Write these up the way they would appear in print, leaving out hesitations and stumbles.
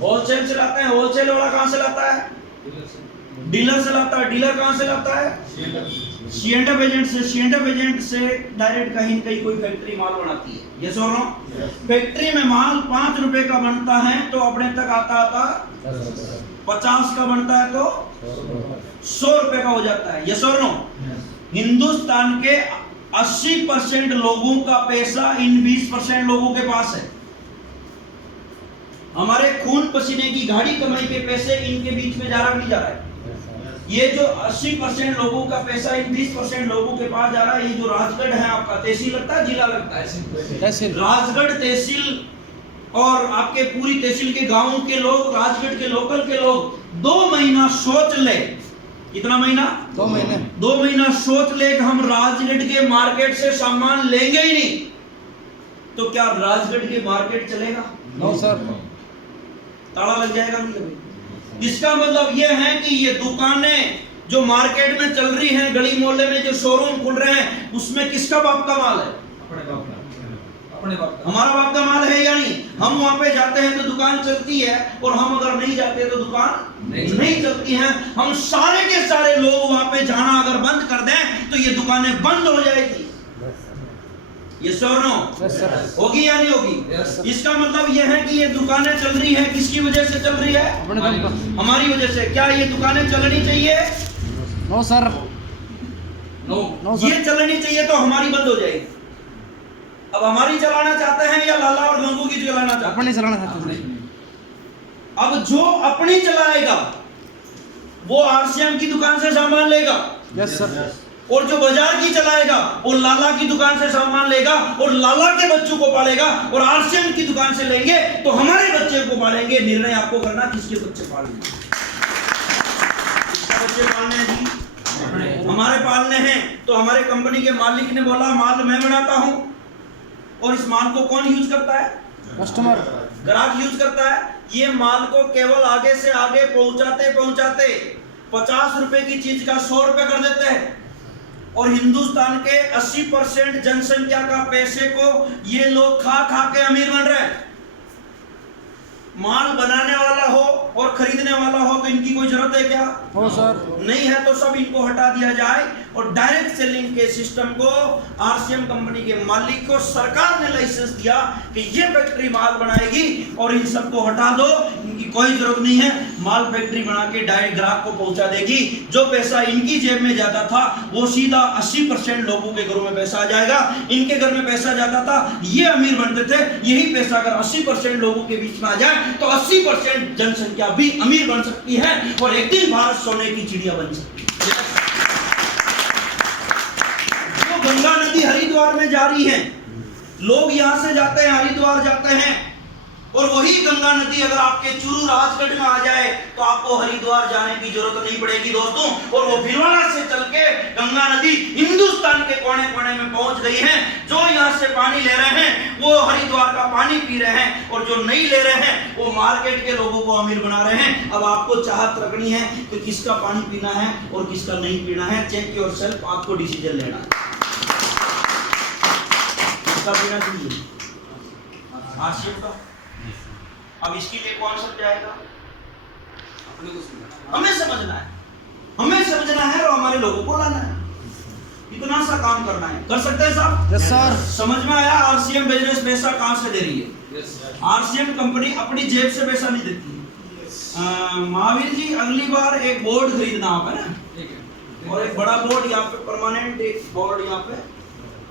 Wholesale से लाते हैं। Wholesale वाला कहाँ से लाता है? डीलर से लाता है। डीलर कहाँ से लाता है? C&F एजेंट से। C&F एजेंट से डायरेक्ट कहीं न कहीं कोई फैक्ट्री माल बनाती है। ये सो फैक्ट्री में माल 5 रुपए का बनता है तो अपने तक आता 50 का बनता है तो 100 रुपए का हो जाता है। ये सो हिंदुस्तान के 80% लोगों का पैसा इन 20% लोगों के पास है। हमारे खून पसीने की गाड़ी कमाई के पैसे इनके बीच में जा रहा नहीं जा रहा है। ये जो 80% लोगों का पैसा इन 20% लोगों के पास जा रहा है। ये जो राजगढ़ है आपका तहसील लगता है, जिला लगता है? राजगढ़ तहसील और आपके पूरी तहसील के गांवों के लोग, राजगढ़ के लोकल के लोग 2 महीना सोच ले। कितना महीना? 2 महीने। 2 महीना सोच ले कि हम राजगढ़ के मार्केट से सामान लेंगे ही नहीं, तो क्या राजगढ़ के मार्केट चलेगा? नो सर, ताला लग जाएगा। इसका मतलब यह है कि ये दुकानें जो मार्केट में चल रही हैं, गली मोहल्ले में जो शोरूम खुल रहे हैं, उसमें किसका बाप का माल है? अपने बाप का। हमारा बाप का माल है या नहीं? हम वहां पे जाते हैं तो दुकान चलती है, और हम अगर नहीं जाते तो दुकान नहीं चलती है। हम सारे के सारे लोग वहां पे जाना अगर बंद कर दें तो ये दुकानें बंद हो जाएगी। ये सोनो होगी या नहीं होगी? इसका मतलब यह है कि ये दुकानें चल रही है, किसकी वजह से चल रही है? हमारी वजह से। क्या ये दुकानें चलनी चाहिए? No sir, no. ये चलनी चाहिए तो हमारी बंद हो जाएगी। अब हमारी चलाना चाहते हैं या लाला और गंगू की चलाना चाहते हैं? अपनी चलाना चाहते हैं। अब जो अपनी चलाएगा वो RCM की दुकान से सामान लेगा। Yes sir. और जो बाजार की चलाएगा वो लाला की दुकान से सामान लेगा और लाला के बच्चों को पालेगा, और RCM की दुकान से लेंगे तो हमारे बच्चे को पालेंगे। निर्णय आपको करना किसके बच्चे पालने। किसके बच्चे पालने हैं जी? हमारे पालने हैं। तो हमारे कंपनी के मालिक ने बोला माल मैं बनाता हूं, और इस माल को कौन यूज करता है? कस्टमर, ग्राहक यूज करता है। ये माल को केवल आगे से आगे पहुंचाते पहुंचाते 50 रुपए की चीज का 100 रुपए कर देते हैं, और हिंदुस्तान के 80% जनसंख्या का पैसे को ये लोग खा खा के अमीर बन रहे हैं। माल बनाने वाला हो और खरीदने वाला हो तो इनकी कोई जरूरत है क्या? हो सर। नहीं है। तो सब इनको हटा दिया जाए और डायरेक्ट सेलिंग के सिस्टम को RCM कंपनी के मालिक को सरकार ने लाइसेंस दिया कि ये फैक्ट्री माल बनाएगी, और इन सबको हटा दो, इनकी कोई जरूरत नहीं है। माल फैक्ट्री बना के डायरेक्ट ग्राहक को पहुंचा देगी। जो पैसा इनकी जेब में जाता था वो सीधा 80% लोगों के घरों में पैसा आ जाएगा। इनके घर में पैसा जाता था, ये अमीर बनते थे। यही पैसा अगर 80% लोगों के बीच में आ जाए तो 80% जनसंख्या भी अमीर बन सकती है, और एक दिन भारत सोने की चिड़िया बन सकती है। जो गंगा नदी हरिद्वार में जा रही है, लोग यहां से जाते हैं हरिद्वार जाते हैं, और वही गंगा नदी अगर आपके चूरू राजगढ़ में आ जाए तो आपको हरिद्वार जाने की जरूरत नहीं पड़ेगी दोस्तों। और वो भिलवाड़ा से चल के गंगा नदी हिंदुस्तान के कोने कोने में पहुंच गई है। जो यहाँ से पानी ले रहे हैं वो हरिद्वार का पानी पी रहे हैं, और जो नहीं ले रहे हैं वो मार्केट के लोगों को अमीर बना रहे हैं। अब आपको चाहत रखनी है कि किसका पानी पीना है और किसका नहीं पीना है। चेक योरसेल्फ, आपको डिसीजन लेना है। किसका पीना चाहिए? RCM का। अब इसके लिए कौन समझाएगा? हमें समझना है, हमें समझना है, और हमारे लोगों को लाना है। इतना सा काम करना है। कर सकते हैं साहब? Yes sir. समझ में आया? RCM बिजनेस पैसा कहां से दे रही है? RCM कंपनी अपनी जेब से पैसा नहीं देती। महावीर जी अगली बार एक बोर्ड खरीदना आप, है ना, और एक बड़ा बोर्ड यहाँ पे, परमानेंट एक बोर्ड यहाँ पे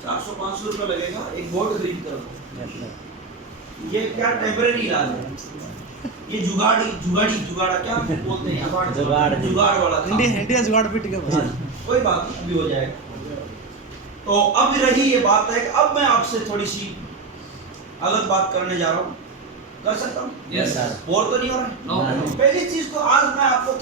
400-500 रुपए लगेगा। एक बोर्ड खरीद कर। ये क्या टेम्परेरी इलाज है? ये जुगाड़ा क्या बोलते हैं? जुगाड़ वाला। इंडिया जुगाड़ भी ठीक है। कोई बात नहीं, अभी हो जाएगा। तो अब रही ये बात है कि अब मैं आपसे थोड़ी सी अलग बात करने जा रहा हूँ। कर सकता हूँ? Yes sir. बोर तो नहीं हो रहा है? नो। पहली चीज तो आज मैं आपको